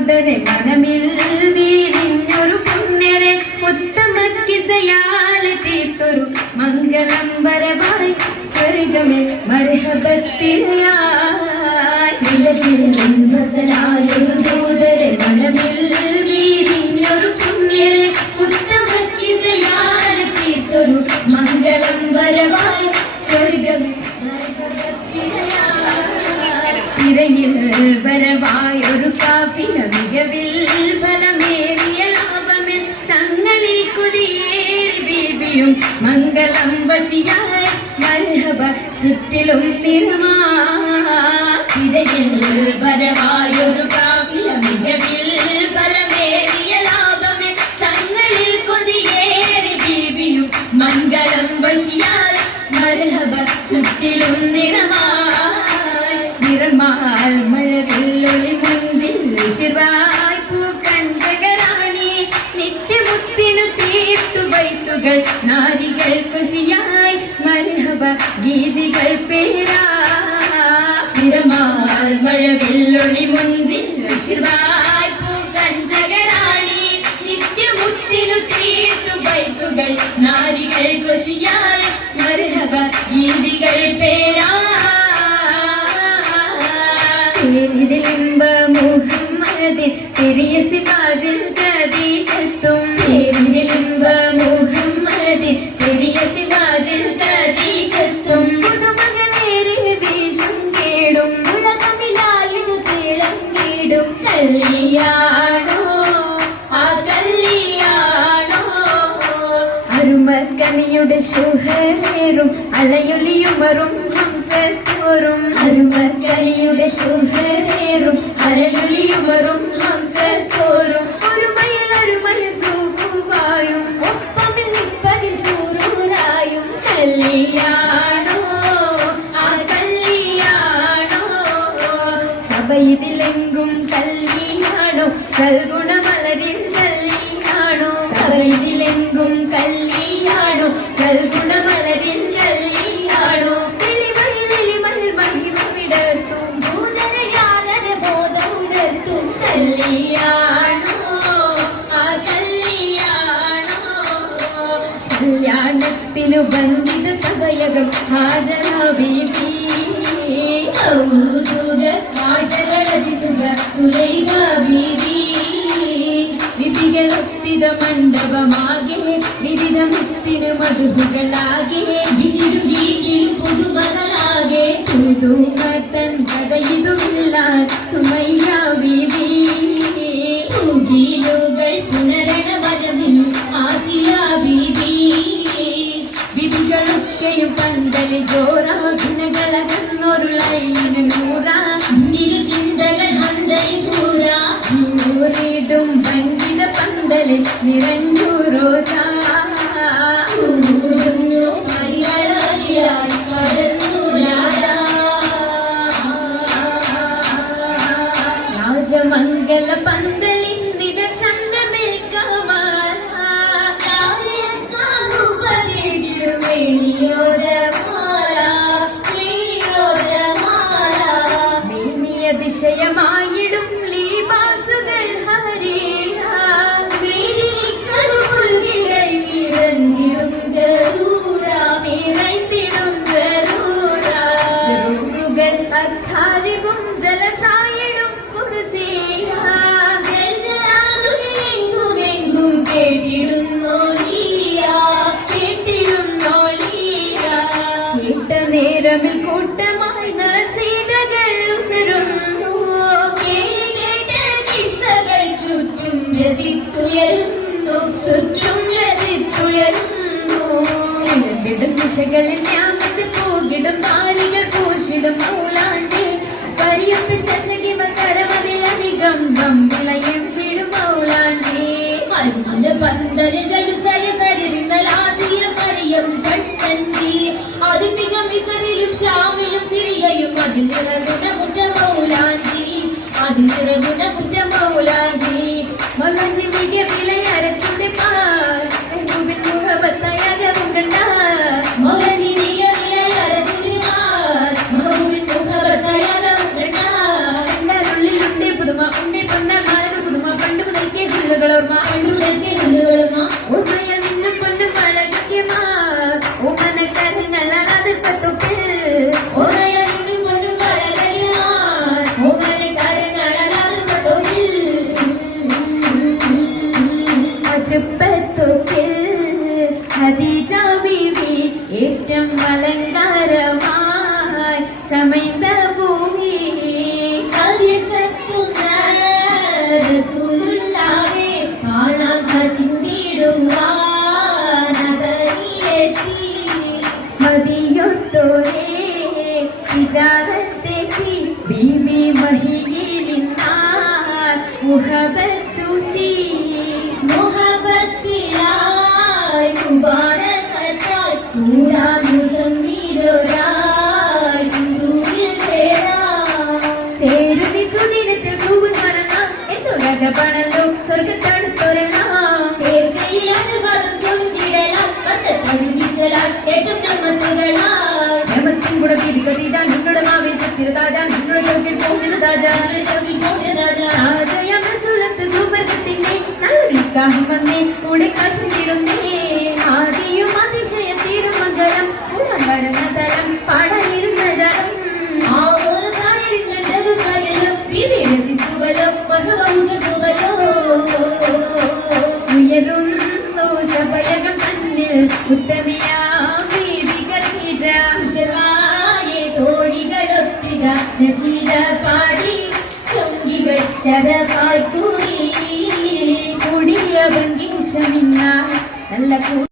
ദൂതരെ മനമിൽ വീരിഞ്ഞൊരു പുണ്യരെ ഉത്തമ കിസയാലെ തീർത്തൊരു മംഗളം വരവായി സ്വർഗമേ മർഹബത്തിനായി നിലവിൽ മസലായൊരു ദൂതരെ മനമിൽ വീരിഞ്ഞൊരു പുണ്യരെ ഉത്തമ കിസയാലെ തീർത്തൊരു മംഗളം വരവായി സ്വർഗമേ തിരയിൽ വരവായൊരു കാഫില മികവിൽ ഫലമേറിയ ലാഭമിൽ തങ്ങളിൽ കുതിയേറി ബീബിയും മംഗളം വശിയായി മർഹബ ചുറ്റിലും നിറമാ തിരയിൽ വരവായൊരു കാഫില മികവിൽ ഫലമേറിയ ലാഭമിൽ തങ്ങളിൽ കുതിയേറി ബീബിയും മംഗളം വശിയായി മർഹബ ചുറ്റിലും നിറമാ നിറമാൽ മഴവില്ലൊളി മുഞ്ചിൽ ശിവായ് പൂക്കണ്ടകരാണി നിത്യമുത്തിനു തീർത്തു വൈത്തുകൾ നാരികൾ കുശിയായി മർഹബ ഗീതികൾ പേരാ നിറമാൽ മഴവില്ലൊളി മുഞ്ചിൽ ശിവായ് പൂക്കണ്ടകരാണി നിത്യമുത്തിനു തീർത്തു വൈത്തുകൾ നാരികൾ കുശിയായി മർഹബ ഗീതികൾ പേരാ മുഹമ്മദ് തിരിയ സിവാജിൽ ഖദീജത്തും മുഹമ്മദ് തിരിയ സിവാജിൽ ഖദീജത്തും പുതുമകളേറെ വീശും കേടും ഉലകമിലായതു തിളങ്ങിടും കല്യാണോ ആ കല്യാണോ അരുമക്കനിയുടെ ശുഹരേറും അലയൊലിയുമറും ഹംസത്തോറും അരുമക്കനിയുടെ ശുഹരേറും അലയൊലിയുമറും ഹംസത്തോറും ഒരു മയിൽ സൂഫുവായും ഒപ്പമിൽ നിപ്പതിൽ സൂറൂരായും കല്യാണോ ആ കല്യാണോ സഭയിതിലെങ്കും കല്യാണോ സൽഗുണമലരിൽ കല്യാണോ സഭയിതിലെങ്കും കല്യാണോ സൽഗുണമലരിൽ കല്യാണോ കല്യാണത്തിനു ബന്ധിത സഭയകം ഹാജരാ ബീബി സുലൈഖ ബീബി വിധികളൊത്തിത മണ്ഡപമാകെ വിവിധ മുത്തിനു മധുകളാകെ വിശിരുകീഴിൽ പുതുമകളാകെ പുതുമത്തൻ കഥയിതുമില്ല സുമയ്യ ബീബി ൂകൾ പുനരണ വരമിൽ ആസിയ ബീബി വിധികളൊക്കെയും പന്തലിൽ ജോറാഭിനകളകന്നൊരു ലൈനിന് നൂറാ മുന്നിൽ ചിന്തകൾ ഹന്തയിൽ കൂറാ നൂറിടും വഞ്ചിത പന്തലിൽ നിറഞ്ഞു റോജാ രാജമംഗല പന്തലിൽ നിന ചന്ദ്രമേൽക്കമാല അതിശയമായിടും ലീബാസുകൾ ഹരിയിടും ജറൂറുകൾ അഖാരികും ജലസായിടും കുർസിയെങ്കും കേട്ട നേരമിൽ കൂട്ടമായി നസീതകൾ ഉയരുന്നു ചുറ്റും രസിത്തുയരുന്നു ദിശകളിൽ ഞാമത്ത് പൂകിടും താരികൾ പൂശിടും മൗലാണ്ടി പരിയപ്പിച്ച ശകിമകരമതിലധികം ഗംഭിളയും വിടും മൗലാണ്ടി പന്തല് ജലുസയ സരിമലാസിയ പരിയം കട്ടഞ്ചി അതിമിക മിസറിലും ഷാമിലും സിറിയയും അതിനിറകുണമുറ്റ മൗലാഞ്ചി അതിനിറകുണമുറ്റ മൗലാഞ്ചി മറഞ്ചി മിക വിളയരത്തിന്റെ പാൽ മുഖപത്തയകവും കണ്ട മൗലാഞ്ചി മിക വിളയരത്തിന്റെ പാൽ മുഖപത്തയകവും കണ്ട ഉള്ളിലുണ്ട് പുതുമ ഉണ്ട് പൊന്ന മരണം ഉള്ളുവമാ ഉമ്മയ നിന്നും പൊന്നും അഴകിക്കുമാ ഉമ്മന കരങ്ങൾ അതിർപ്പത്തൊപ്പിൽ ഉമ്മയ നിന്നും പൊന്നും അഴകിക്കുമാ ഉമ്മന കരങ്ങൾ അതിർപ്പത്തൊപ്പിൽ അതിർപ്പത്തൊപ്പിൽ ഖദീജ ബീവി ഏറ്റവും അലങ്കാരമായി ചമൈന്ത ഭൂമി കവിയത്തുന്ന റസൂലുള്ളാഹേ കാണാൻ ഹസിന്തിടുവാനകറിയെത്തി മദിയൊത്തോരേ തിജാറത്തെത്തി ബീവി മഹിയിലിന്നാർ മുഹബത്തുണ്ടി മുഹബത്തിലായി മുബാരകത്തായി നൂറാമുസമ്മിലോരായി സുരൂരിൽ ചേരുതി സുദിനത്തിൽ തൂവ് കാണണം എന്തോ രാജപാണല്ലോ സ്വർഗത്തടുത്തൊരെല്ലാം തീർച്ചയാശവാദം ചൊല്ലിടലാം പത്തത്തൊഴി വിശലാൽ ഏറ്റവും നമ്മത്തുകളായി നമത്തിൻ കൂടെ വീതി കടീജാൻ നിങ്ങളുടെ ആവേശത്തിൽ താജാൻ നിങ്ങളുടെ ശൗക്കിൽ പോകുന്നത് താജാൻ ശൗക്കിൽ പോകുന്നത് താജാൻ സുലത്ത് സുവർഗത്തിന്റെ നല്ലൊരു നിക്കാഹ് വന്നേ കൂടെ കാശം തീരുന്നേ ആദിയും അതിശയ തീരും മംഗളം കൂടാൻ വരുന്ന തലം പാടാനിരുന്ന ജലം ഉയരുന്നു സഭയകം തന്നിൽ ഉത്തമയാം ബീവി ഖദീജ ഉഷകാരെ തോഴികളൊത്തുക നസീദ പാടി ചൊങ്കികൾ ചരവായി കൂടി കൂടിയ ഭംഗി നല്ല